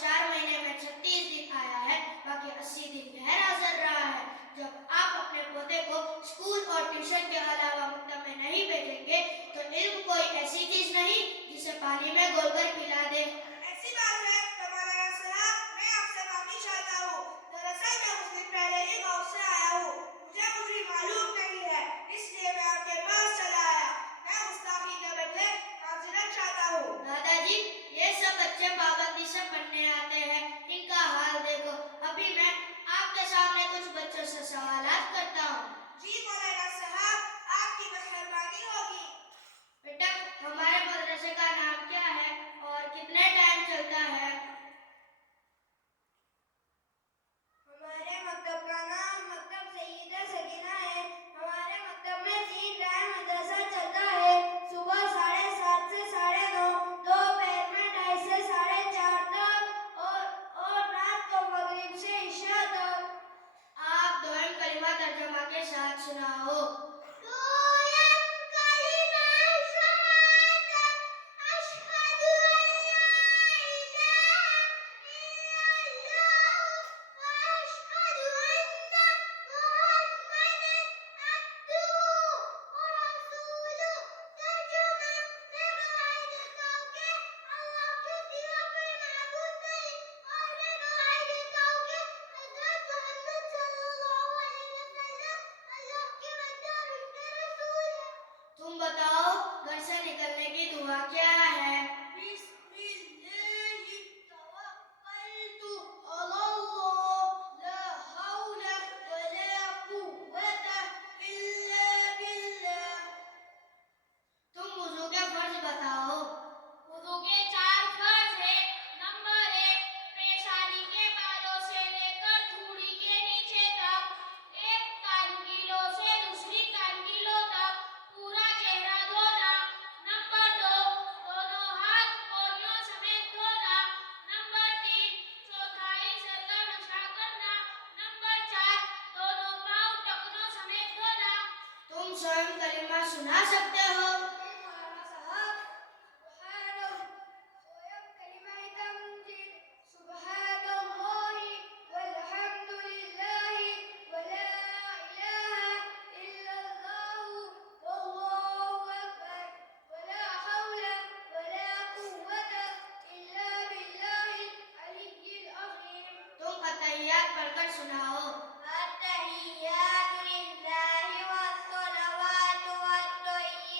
4 महीने में 36 दिन आया है, बाकी 80 दिन गैर हाजिर रहा है। जब आप अपने पोते को स्कूल और ट्यूशन के अलावा मकतब में नहीं भेजेंगे तो इल्म कोई ऐसी चीज नहीं जिसे पानी में घोलकर खिला दे। ऐसी बात है तो मौलाना साहब, मैं आपसे माफी चाहता हूँ। दरअसल मैं उस दिन पहले ही गाँव से आया हूँ, मुझे कुछ भी मालूम नहीं है, इसलिए मैं आपके पास चला आया। मैं गुस्ताखी के बदले माजरत चाहता हूँ। दादाजी, ये सब बच्चे पाबंदी से पढ़ने आते हैं, इनका हाल देखो। अभी मैं आपके सामने कुछ बच्चों से सवालात करता हूँ। जी मौलाना साहब, आपकी मेहरबानी होगी। बेटा, हमारे मदरसे का नाम क्या है और कितने टाइम चलता है? हमारे मकतब का नाम मकतब सैयदा सकीना है। हमारे मकतब में 3 टाइम मदरसा चलता है, सुबह 7:30 से 9:30, दोपहर में 2:30 से 4:30 तक और रात को मगरिब से इशा तक। आप दोयम कलिमा तर्जुमा के साथ सुनाओ। तुम बताओ, घर से निकलने की दुआ क्या है? तुम वुज़ू के फर्ज बताओ। वुज़ू के 4 फर्ज है। नंबर 1, पेशानी के बालों से लेकर धूड़ी के नीचे तक, एक कान की लो से दूसरी कान की लो तक पूरा चेहरा धोना। नंबर 2, दोनों हाथ कोहनियों समेत धोना। नंबर 3, चौथाई सर का मशा करना। नंबर 4, दोनों पाँव टखनों समेत धोना। तुम स्वयं कलिमा सुना सकते हो? तुम अतहियात पढ़कर सुनाओ। التحيات لله والصلوات والطيبات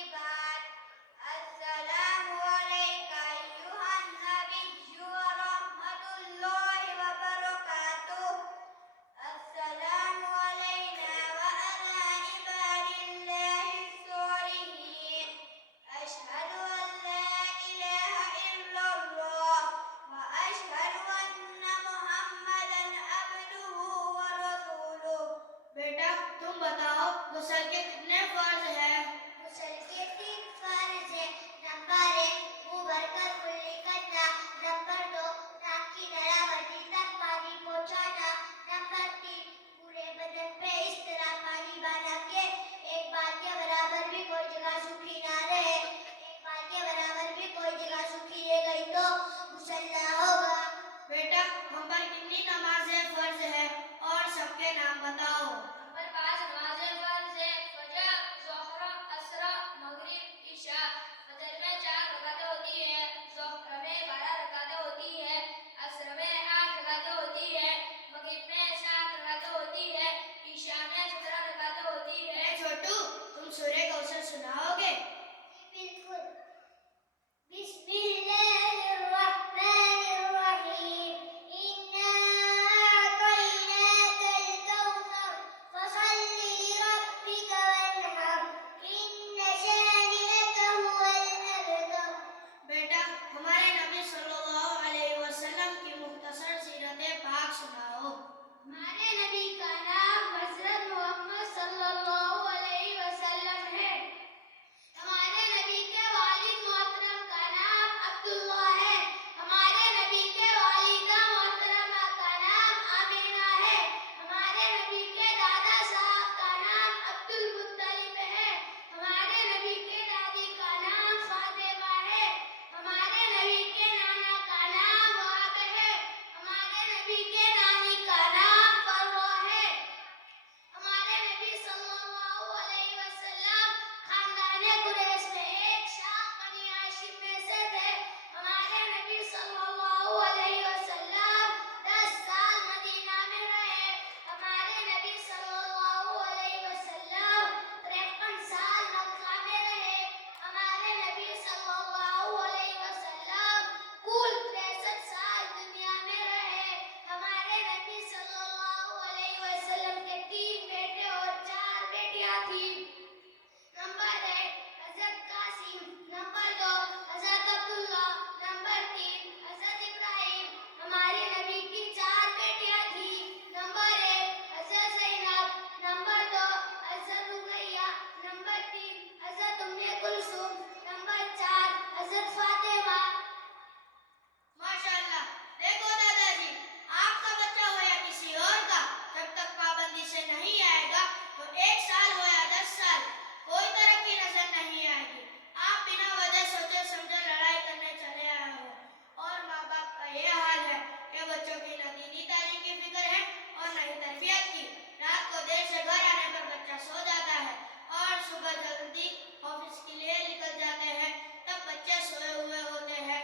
या बच्चों की न दीनी तालीम की फिक्र है और न ही तरबियत की। रात को देर से घर आने पर बच्चा सो जाता है और सुबह जल्दी ऑफिस के लिए निकल जाते हैं, तब बच्चे सोए हुए होते हैं।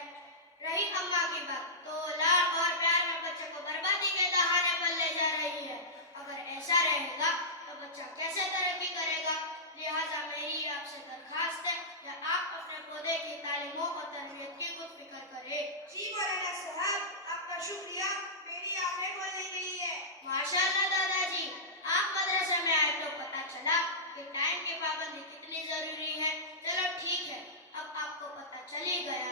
रही अम्मा की बात, तो लाड और प्यार में बच्चे को बर्बादी के दहाने पर ले जा रही है। अगर ऐसा रहेगा तो बच्चा कैसे तरक्की करेगा? लिहाजा मेरी आपसे दरखास्त है कि आप अपने पौधे की तालीमों और तरबियत की कुछ फिक्र करें। जी मौलाना साहब, आपका शुक्रिया मेरी आंखें खोलने के लिए। माशाल्लाह दादाजी, आप मदरसे में आए तो पता चला कि टाइम की पाबंदी कितनी जरूरी है। चलो ठीक है, अब आपको पता चल ही गया